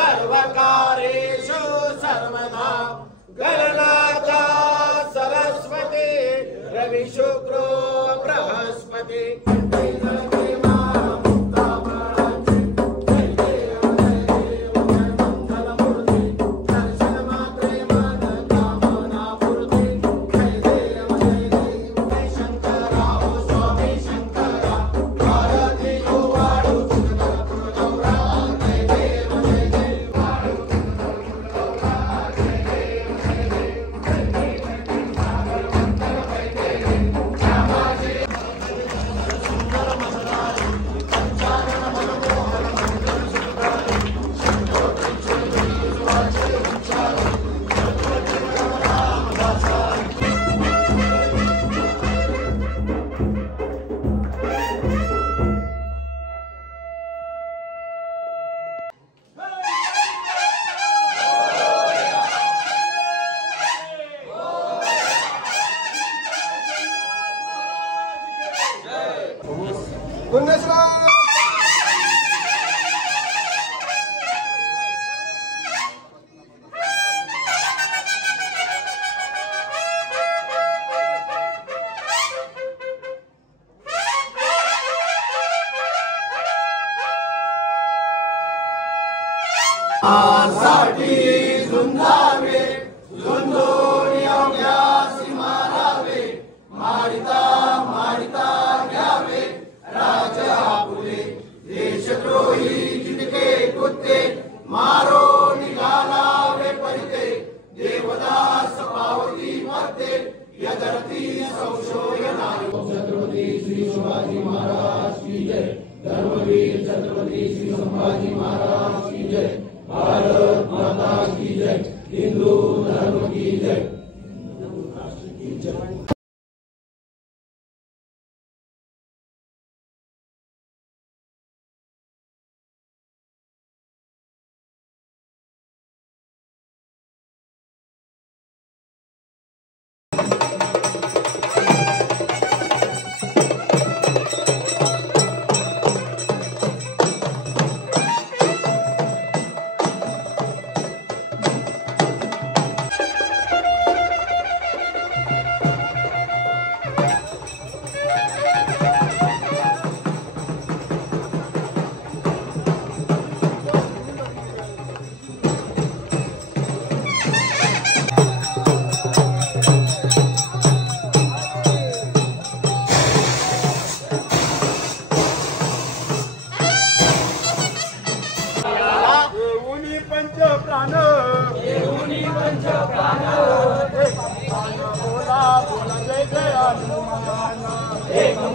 सर्वकारेषु सर्वदा गणनाथा सरस्वती रवि शुक्रो बृहस्पति साठी झुंजावे झुंजून योग्यासी मारावे मारिता मारिता घ्यावे राजा आपुले देशद्रोही जितके कुत्ते मारो निघालावे परिते देवदास पावती मध्ये यदरती संशोधनाय छत्रपती श्री शिवाजी महाराज की जय धर्मवीर छत्रपती श्री संभाजी महाराज की जय भारत माता की जय हिंदू धर्म की जय राष्ट्र की जय।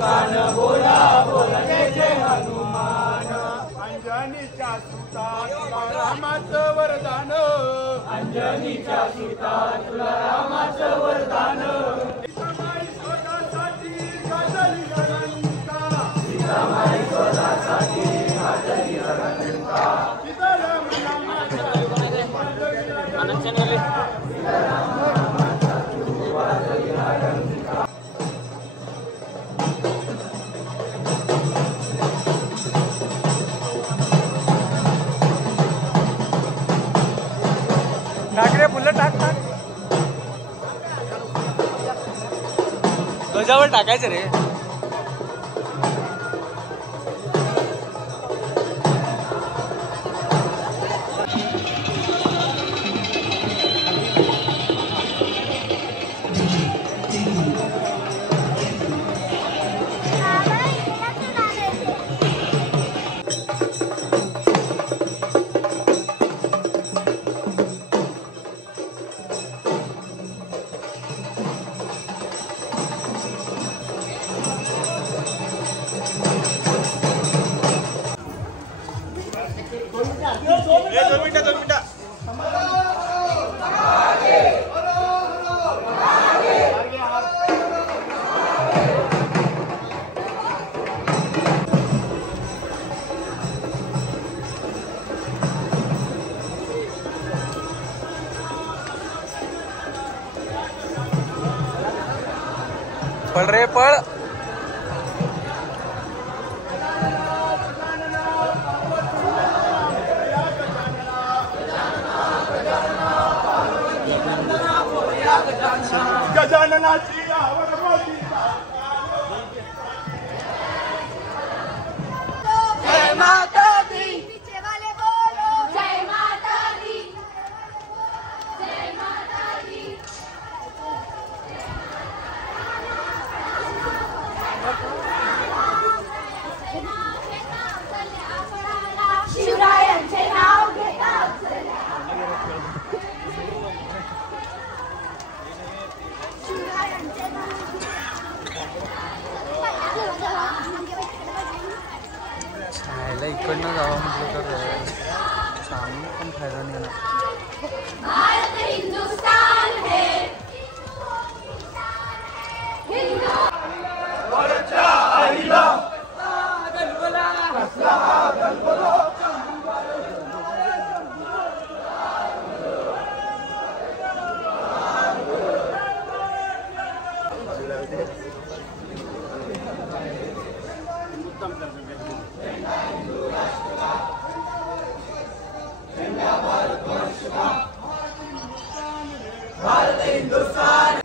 बोला बोला जय जय हनुमान अंजनीच्या सुता तुला रामाचं वरदान अंजनीच्या सुता तुला रामाचं वरदान सीतामाई स्वतःसाठी गाजली लंका सीतामाई स्वतःसाठी गाजली लंका सीताराम नामाच्या टाकरे फुलं टाक टाक ध्वजावर टाकायचं रे. पळ रे पळ. कोणाची आवड मोठी जय माता दी पीछे वाले बोलो जय माता दी जय माता दी शिवरायांचे नाव घेता शिवरायांचे खायला इकडनं जावं म्हटलं तर सांगून पण फायदा नाही ना. भारत हिंदुस्तान है हिंदू भारत हिंदुस्तान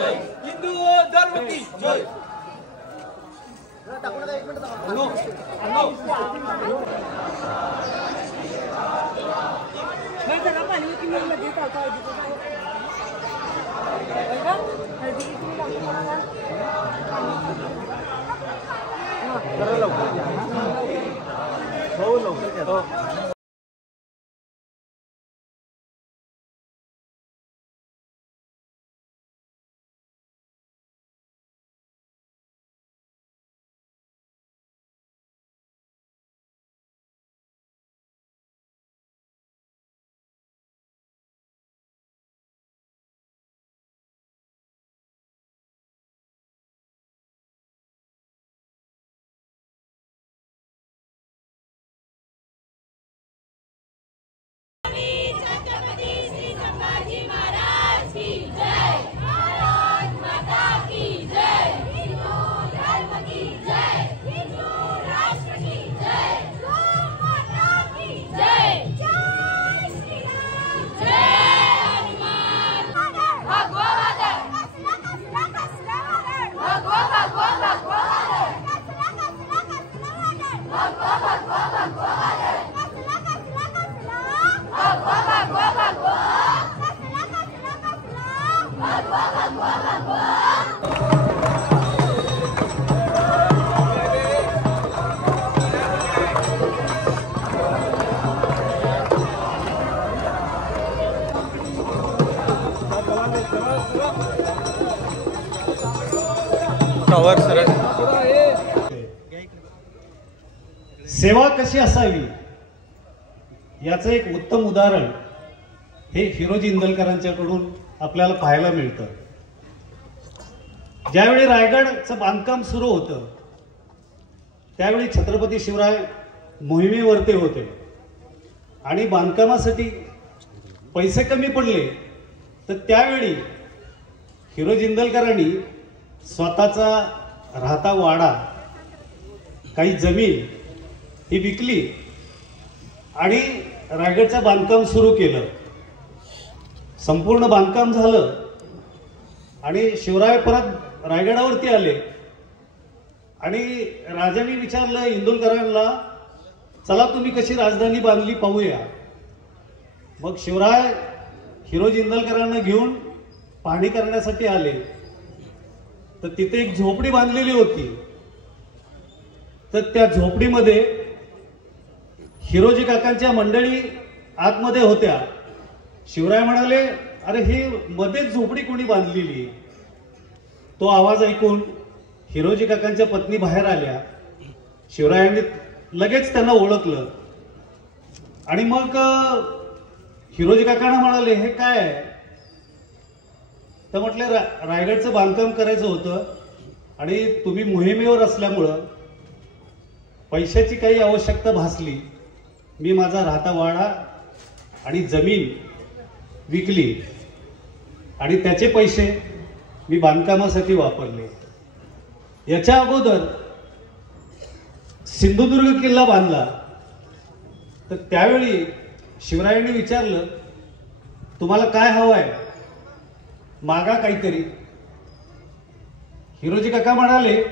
हिंदू धर्म की जय. छत्रपती श्री संभाजी महाराज की जय. भारत माता की जय. हिंदू धर्म की जय. हिंदू राष्ट्र की जय. गौ माता की जय. जय श्री राम. जय हनुमान. भगवा वादळ. कसला कसला कसला वादळ. भगवा भगवा भगवा वादळ. कसला कसला कसला वादळ. भगवा भगवा भगवा वादळ. कसला कसला कसला. भगवा भगवा भगवा. कसला कसला कसला. भगवा भगवा भगवा. कवर सरळ. सेवा कशी असावी याचं एक उत्तम उदाहरण हे फिरोज इंदलकरांच्याकडून आपल्याला पाहायला मिळतं. ज्यावेळी रायगडचं बांधकाम सुरू होतं त्यावेळी छत्रपती शिवराय मोहिमेवरती होते आणि बांधकामासाठी पैसे कमी पडले तर त्यावेळी फिरोज इंदलकरांनी स्वतःचा राहता वाडा, काही जमीन ही विकली आणि रायगडचं बांधकाम सुरू केलं. संपूर्ण बांधकाम झालं आणि शिवराय परत रायगडावरती आले आणि राजांनी विचारलं इंदुलकरांना, चला तुम्ही कशी राजधानी बांधली पाहूया. मग शिवराय फिरोज इंदलकरांना घेऊन पाहणी करण्यासाठी आले तर तिथे एक झोपडी बांधलेली होती. तर त्या झोपडीमध्ये हिरोजी काकांच्या मंडळी आतमध्ये होत्या. शिवराय म्हणाले, अरे ही मध्येच झोपडी कोणी बांधलेली. तो आवाज ऐकून हिरोजी काकांच्या पत्नी बाहेर आल्या. शिवरायांनी लगेच त्यांना ओळखलं आणि मग हिरोजी काकांना म्हणाले, हे काय आहे? तर म्हटले, रायगडचं बांधकाम करायचं होतं आणि तुम्ही मोहिमेवर असल्यामुळं पैशाची काही आवश्यकता भासली. मी माझा राहता वाडा आणि जमीन विकली आणि त्याचे पैसे मी बांधकामासाठी वापरले. याच्या अगोदर सिंधुदुर्ग किल्ला बांधला तर त्यावेळी शिवरायांनी विचारलं, तुम्हाला काय हवं आहे, मागा काहीतरी. हिरोजी काका म्हणाले,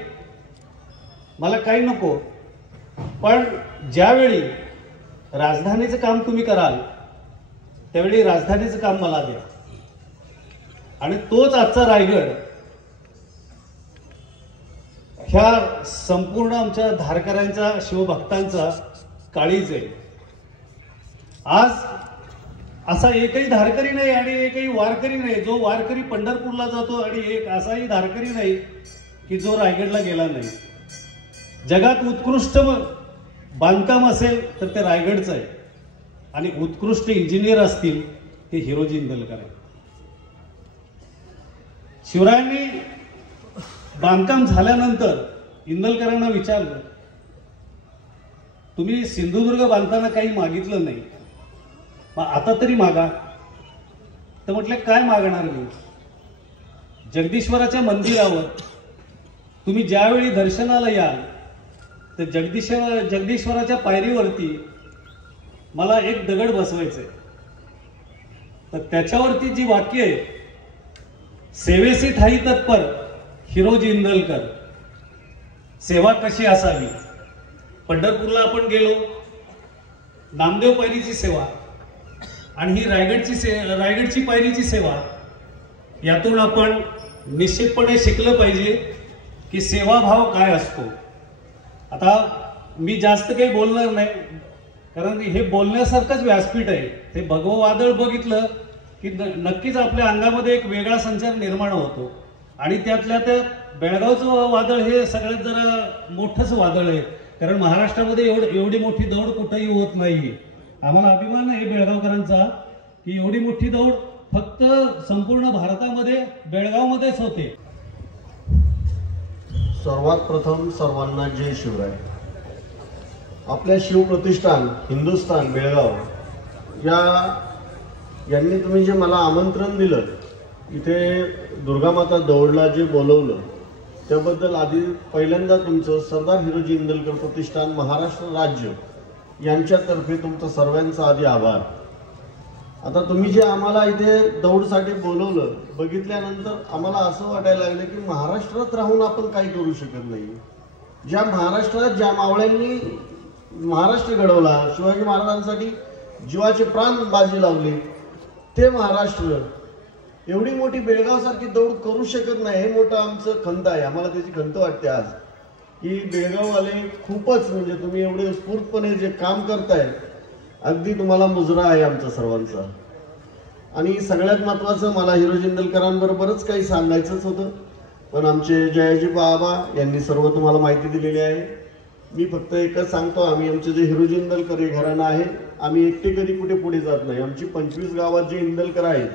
मला काही नको, पण ज्यावेळी राजधानीचं काम तुम्ही कराल त्यावेळी राजधानीचं काम मला द्या. आणि तोच आजचा रायगड ह्या संपूर्ण आमच्या धारकऱ्यांचा, शिवभक्तांचा काळीज आहे. आज असा एकही धारकरी नाही आणि एकही वारकरी नाही जो वारकरी पंढरपूरला जातो आणि एक असाही धारकरी नाही की जो रायगडला गेला नाही. जगात उत्कृष्ट बांधकाम असेल तर ते रायगडचं आहे आणि उत्कृष्ट इंजिनियर असतील ते हिरोजी इंदलकर आहे. शिवरायांनी बांधकाम झाल्यानंतर इंदलकरांना विचारलं, तुम्ही सिंधुदुर्ग बांधताना काही मागितलं नाही, मग आता तरी मागा. तर म्हटले, काय मागणार मी? जगदीश्वराच्या मंदिरावर तुम्ही ज्यावेळी दर्शनाला याल तर जगदीश्वराच्या पायरीवरती मला एक दगड बसवायचंय. तर त्याच्यावरती जी वाक्य आहे, सेवेसी ठाई तत्पर हिरोजी इंदलकर. सेवा कशी असावी. पंढरपूरला आपण गेलो, नामदेव पायरीची सेवा आणि ही रायगडची पायरीची सेवा, यातून आपण निश्चितपणे शिकलं पाहिजे की सेवाभाव काय असतो. आता मी जास्त काही बोलणार नाही, कारण हे बोलण्यासारखंच व्यासपीठ आहे. ते भगवं वादळ बघितलं की नक्कीच आपल्या अंगामध्ये एक वेगळा संचार निर्माण होतो. आणि त्यातल्या त्यात बेळगावचं वादळ हे सगळ्यात जरा मोठंच वादळ आहे, कारण महाराष्ट्रामध्ये एवढी मोठी दौड कुठंही होत नाही. आम्हाला अभिमान आहे बेळगावकरांचा की एवढी मोठी दौड फक्त संपूर्ण भारतामध्ये बेळगावमध्येच होते. सर्वात प्रथम सर्वांना जय शिवराय. आपल्या शिवप्रतिष्ठान हिंदुस्थान बेळगाव यांनी तुम्ही जे मला आमंत्रण दिलं, इथे दुर्गामाता दौडला जे बोलवलं, त्याबद्दल आधी पहिल्यांदा तुमचं सरदार हिरोजी इंदलकर प्रतिष्ठान महाराष्ट्र राज्य यांच्यातर्फे तुमचं सर्वांचा आधी आभार. आता तुम्ही जे आम्हाला इथे दौडसाठी बोलवलं, बघितल्यानंतर आम्हाला असं वाटायला लागलं की महाराष्ट्रात राहून आपण काही करू शकत नाही. ज्या महाराष्ट्रात ज्या मावळ्यांनी महाराष्ट्र घडवला, शिवाजी महाराजांसाठी जीवाचे प्राण बाजी लावले, ते महाराष्ट्र एवढी मोठी बेळगावसारखी दौड करू शकत नाही. हे मोठं आमचं खंत आहे. आम्हाला त्याची खंत वाटते आज की बेळगाववाले खूपच, म्हणजे तुम्ही एवढे उत्स्फूर्तपणे जे काम करताय, अगदी तुम्हाला मुजरा आहे आमचा सर्वांचा. आणि सगळ्यात महत्त्वाचं, मला हिरोजी इंदलकरांबरोबरच काही सांगायचंच होतं, पण आमचे जयाजी बाबा यांनी सर्व तुम्हाला माहिती दिलेली आहे. मी फक्त एकच सांगतो, आम्ही आमचे जे हिरोजी इंदलकर हे घराणं आहे, आम्ही एकटे कधी कुठे पुढे जात नाही. आमची 25 गावात जे इंदलकर आहेत,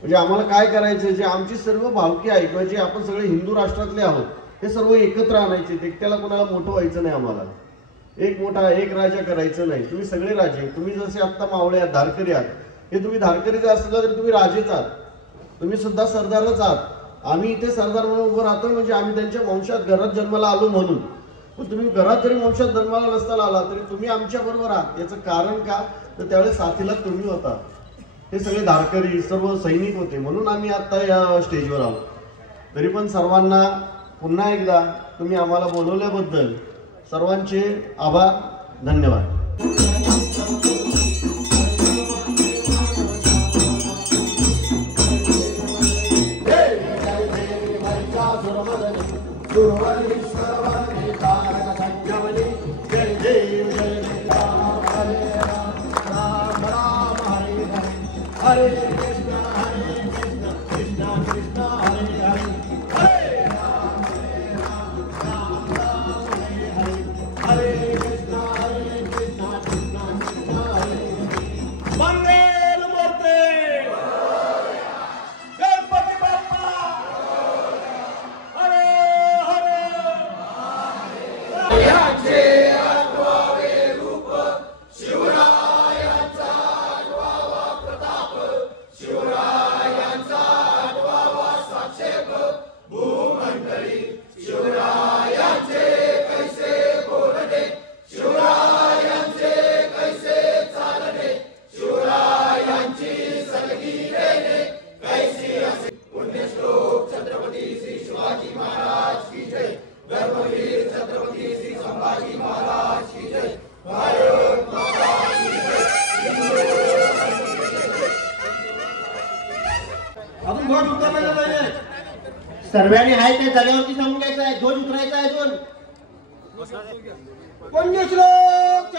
म्हणजे आम्हाला काय करायचं, जे आमची सर्व भावकी आहे किंवा जे आपण सगळे हिंदू राष्ट्रातले आहोत, हे सर्व एकत्र आणायचे. एकट्याला कोणाला मोठं व्हायचं नाही. आम्हाला एक मोठा एक राजा करायचं नाही. तुम्ही सगळे राजे, तुम्ही जसे आत्ता मावळे आहात, धारकरी आहात, हे तुम्ही धारकरी जर असला तरी तुम्ही राजेच आहात, तुम्ही सुद्धा सरदारच आहात. आम्ही इथे सरदार म्हणून उभं राहतो, म्हणजे आम्ही त्यांच्या वंशात घरात जन्माला आलो म्हणून. पण तुम्ही घरात जरी वंशात जन्माला नसताना आला तरी तुम्ही आमच्या बरोबर आहात. याचं कारण का, तर त्यावेळेस साथीला तुम्ही होता. हे सगळे धारकरी सर्व सैनिक होते, म्हणून आम्ही आता या स्टेजवर आहोत. तरी पण सर्वांना पुन्हा एकदा तुम्ही आम्हाला बोलवल्याबद्दल सर्वांचे आभार, धन्यवाद. Hare Krishna, Krishna Krishna, Hare Hare, Hare Ram, Ram Ram, Hare Hare, Hare Krishna, Krishna Krishna, Hare Hare. Mangal Murti, Ganpati Bappa, Hare Hare. Yache Advave Rupa Shivarayancha शिवरायांचा आठवावा साक्षेप भूमंडळी. शिवरायांचे कैसे बोलणे, शिवरायांचे कैसे चालणे, शिवरायांची सलगी देणे कैसी असे. पुण्यश्लोक छत्रपती श्री शिवाजी महाराज की जय. धर्मवीर छत्रपती श्री संभाजी महाराज की जय. भारत माता की जय. अजून ध्वज उतरलेला नाहीये. सर्वांनी आहे त्या जागेवरती सांगून घ्यायचं आहे. ध्वज उतरायचा आहे. अजून पुण्यश्लोक